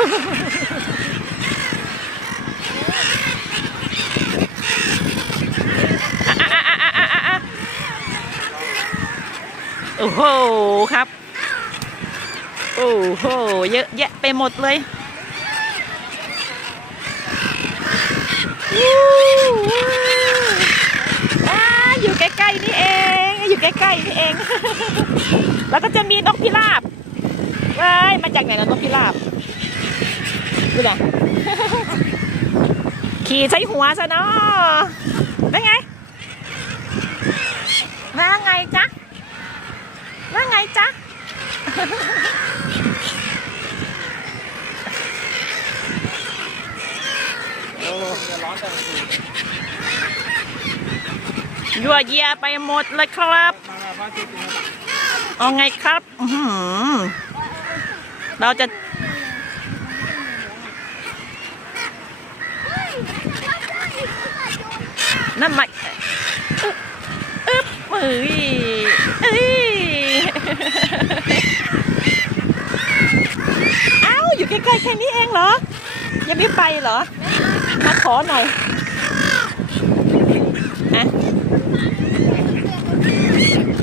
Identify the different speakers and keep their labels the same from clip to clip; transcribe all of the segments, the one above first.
Speaker 1: โอ้โหครับ โอ้โห เยอะแยะไปหมดเลยว้าอยู่ใกล้ๆนี่เอง อยู่ใกล้ๆนี่เอง แล้วก็จะมีนกพิราบว้ายมาจากไหนนกพิราบ ดูนะขี่ใช้หัวซะเนาะเป็นไงว่าไงจ๊ะว่าไงจ๊ะยั่วเยียไปหมดเลยครับเอาไงครับอื้อหือเราจะ นั่นมาอึ๊บอึ๊บเอ้ยเอ้ยเอ้าอยู่ใกล้ๆแค่นี้เองเหรอ ยังไม่ไปเหรอ มาขอหน่อยอะ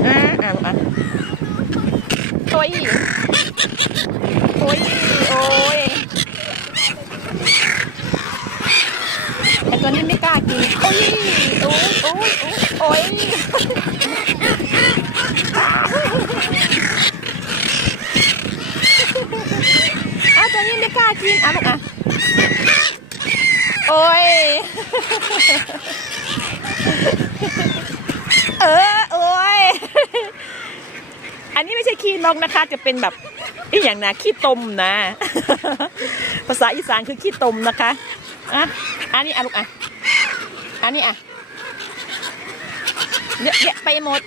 Speaker 1: อะอะอะโอ้ยโอ้ยโอ้ยไอตัวนี้ไม่กล้ากินโอ้ย อ้ยโอ้ยโอ้ยโอ้ยอะตัวนี้ไม่กล้ากินอะลูกอะโอ้ยเออโอ้ยอันนี้ไม่ใช่ขี้นกนะคะ จะเป็นแบบอีอย่างนะขี้ตมนะ ภาษาอีสานคือขี้ตมนะคะอะอันนี้อะลูกอะอันนี้อะ เยอะแยะไปหมด